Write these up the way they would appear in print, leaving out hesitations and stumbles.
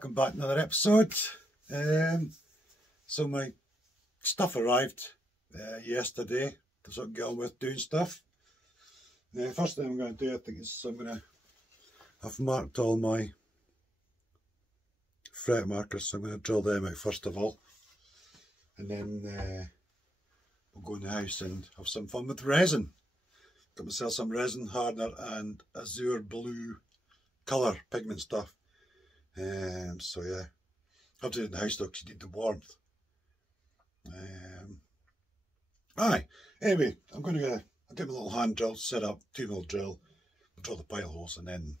welcome back to another episode. So my stuff arrived yesterday to sort of get on with doing stuff. First thing I'm going to do, I think, is I've marked all my fret markers, so I'm going to drill them out first of all, and then we'll go in the house and have some fun with resin. Got myself some resin hardener and azure blue colour pigment stuff. So yeah, I have to do it in the house though because you need the warmth. Anyway, I'll get my little hand drill set up, 2mm drill, I'll drill the pile holes and then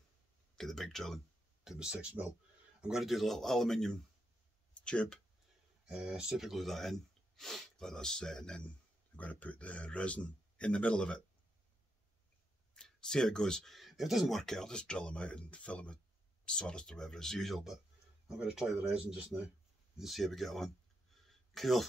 get the big drill and do my 6mm. I'm going to do the little aluminium tube, super glue that in, let that set, and then I'm going to put the resin in the middle of it. See how it goes. If it doesn't work out, I'll just drill them out and fill them with sawdust or whatever as usual, but I'm going to try the resin just now and see how we get on. Cool.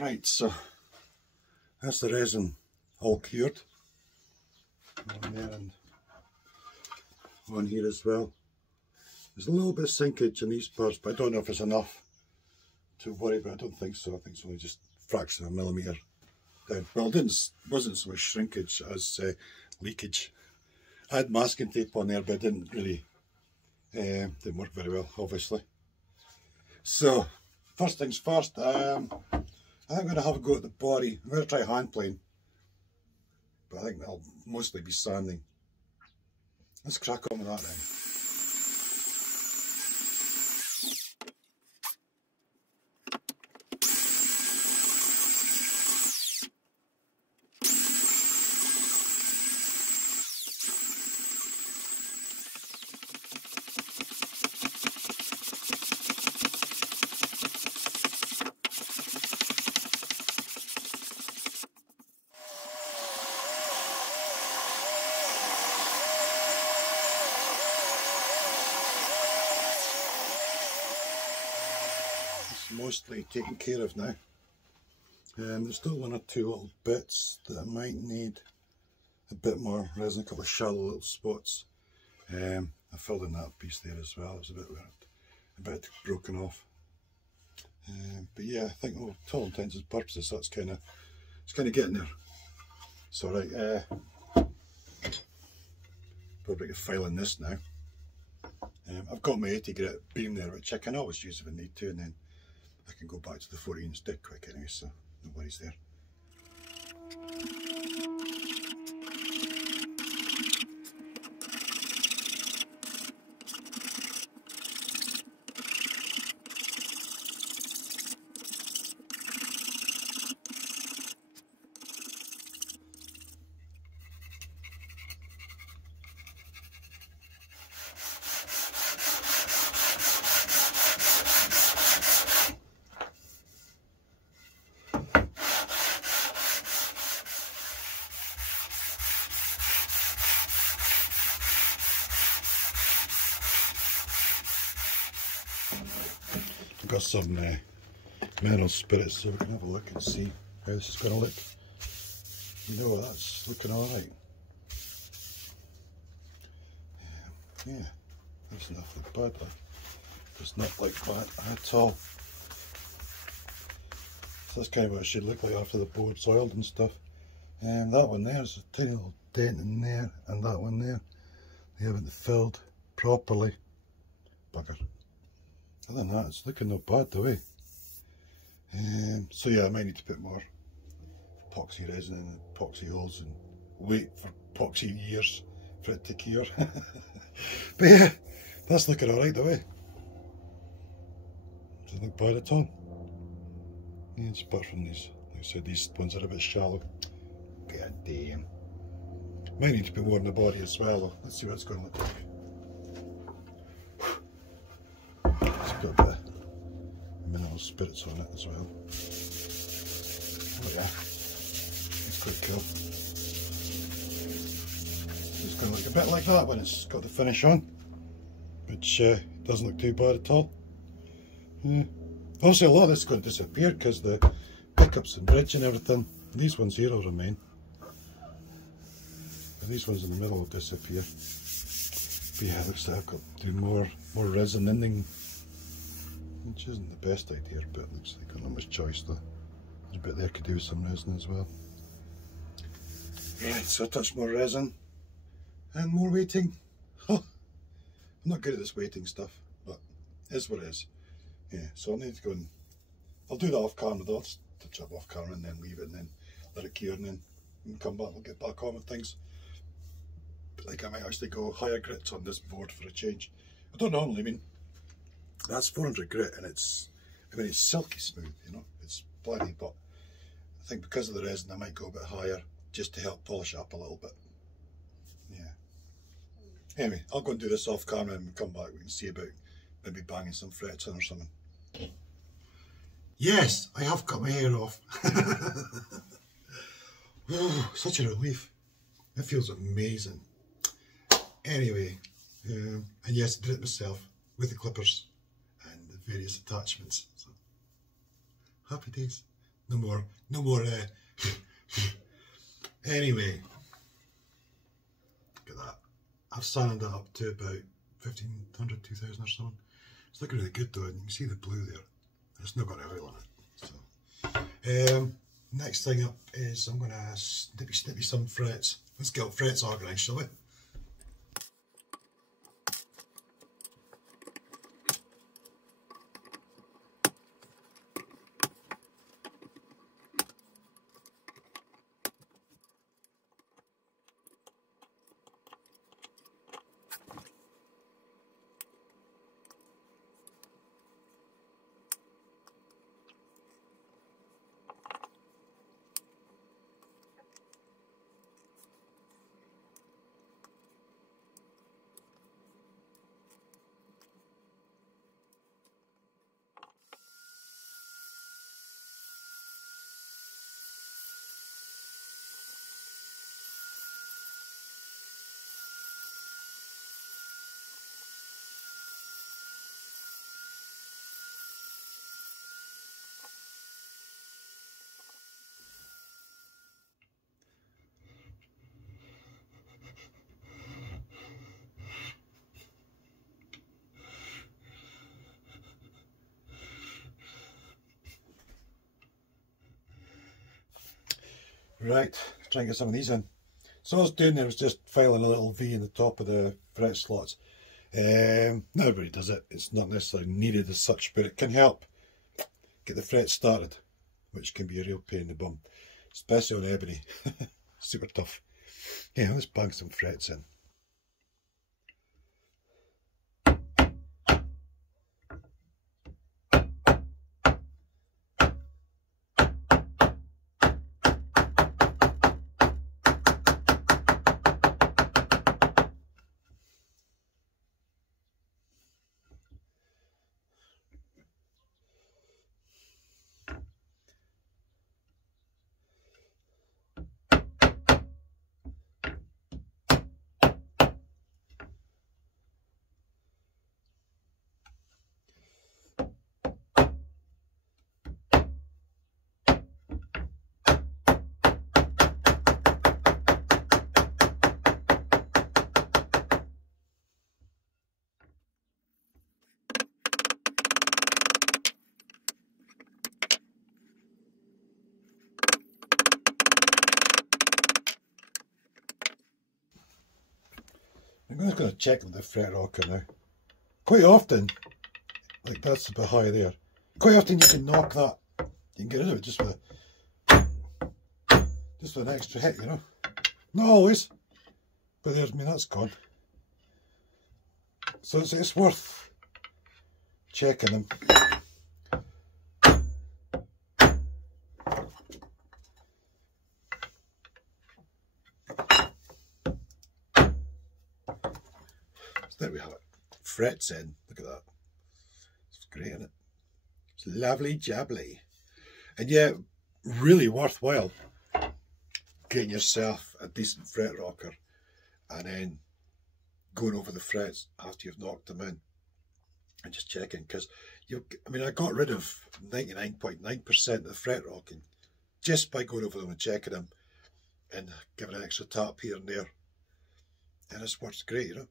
Right, so that's the resin all cured. On there and on here as well. There's a little bit of sinkage in these parts, but I don't know if it's enough to worry about. I don't think so. I think it's only just a fraction of a millimetre down. Well, it wasn't so much shrinkage as leakage. I had masking tape on there, but it didn't really didn't work very well, obviously. So first things first. I think I'm going to have a go at the body. I'm going to try hand plane, but I think I'll mostly be sanding. Let's crack on with that then. Mostly taken care of now. There's still one or two little bits that I might need a bit more resin, a couple of shallow little spots. I filled in that piece there as well. It was a bit broken off. But yeah, I think to all intents and purposes that's kind of getting there. So right, probably get filing this now. I've got my 80 grit beam there, which I can always use if I need to, and then I can go back to the 40-inch dead quick anyway, so no worries there. Got some mineral spirits so we can have a look and see how this is going to look. You know, that's looking alright. Yeah, that's not bad. It's not like bad at all. So that's kind of what it should look like after the board's oiled and stuff. That one there's a tiny little dent in there, and that one there, they haven't filled properly. Bugger. Other than that, it's looking not bad though, eh? So yeah, I might need to put more epoxy resin in the epoxy holes and wait for epoxy years for it to cure. But yeah, that's looking alright though, eh? Doesn't look bad at all. Yeah, it's apart from these, like I said, these ones are a bit shallow. God damn. Might need to put more in the body as well though. Let's see what it's going to look like. Got a bit of mineral spirits on it as well. Oh yeah, it's quite cool. It's going to look a bit like that when it's got the finish on, which doesn't look too bad at all. Obviously a lot of this is going to disappear because the pickups and bridge and everything, these ones here will remain. And these ones in the middle will disappear. But yeah, it looks like I've got to do more resin ending, which isn't the best idea, but it looks like I've got not much choice though. There's a bit there I could do with some resin as well. Right, so a touch more resin and more weighting. I'm not good at this weighting stuff, but it is what it is. Yeah, so I'll need to go and I'll do that off camera though. I'll just touch up off camera and then leave it and then let it cure and then come back and we'll get back on with things. But like I might actually go higher grits on this board for a change. I don't normally, I mean, that's 400 grit and it's silky smooth, you know, it's plenty, but I think because of the resin I might go a bit higher just to help polish it up a little bit. Yeah. Anyway, I'll go and do this off camera and come back, we can see about maybe banging some frets in or something. Yes, I have cut my hair off. Oh, such a relief. It feels amazing. Anyway, and yes, I did it myself with the clippers and the various attachments. So, happy days. No more. Anyway, look at that. I've sanded that up to about 1500, 2000 or something. It's looking really good though, and you can see the blue there. It's not got oil on it. So, next thing up is I'm going to snippy some frets. Let's get frets organised, shall we? Right, try and get some of these in. So all I was doing there was just filing a little V in the top of the fret slots. Not everybody does it, it's not necessarily needed as such, but it can help get the fret started, which can be a real pain in the bum, especially on ebony. Super tough. Yeah, let's bang some frets in. I'm just going to check with the fret rocker now. Quite often, like that's a bit high there, quite often you can knock that, you can get rid of it just with an extra hit, you know. Not always, but there's, I mean, that's gone. So it's worth checking them. There we have it. Frets in. Look at that. It's great, isn't it? It's lovely jubbly. And yeah, really worthwhile getting yourself a decent fret rocker and then going over the frets after you've knocked them in and just checking, because I mean, I got rid of 99.9% of the fret rocking just by going over them and checking them and giving an extra tap here and there, and it's works great, you know.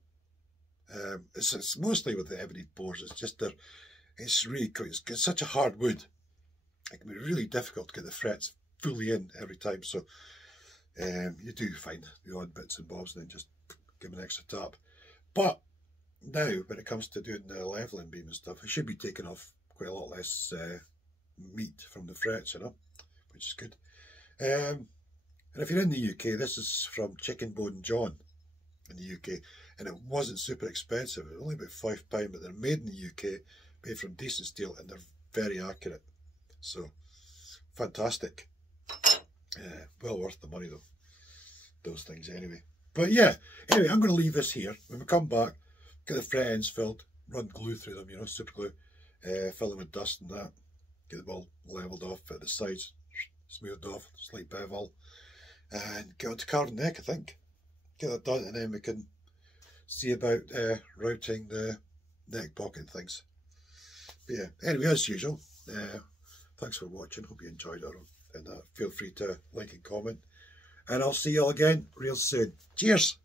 It's mostly with the ebony bores. It's just it's really cool. It's such a hard wood. It can be really difficult to get the frets fully in every time. So you do find the odd bits and bobs and then just give an extra tap. But now, when it comes to doing the leveling beam and stuff, it should be taking off quite a lot less meat from the frets, you know, which is good. And if you're in the UK, this is from Chicken Bone John in the UK, and it wasn't super expensive. It was only about £5, but they're made in the UK, made from decent steel, and they're very accurate. So fantastic. Well worth the money though, those things anyway. But yeah, anyway, I'm going to leave this here. When we come back, get the fret ends filled, run glue through them, you know, super glue, fill them with dust and that, get them all levelled off at the sides, smoothed off, slight bevel, and get on to carving the neck, I think. Get that done, and then we can see about routing the neck pocket things. But yeah, anyway, as usual, thanks for watching. Hope you enjoyed it, and feel free to like and comment, and I'll see you all again real soon. Cheers.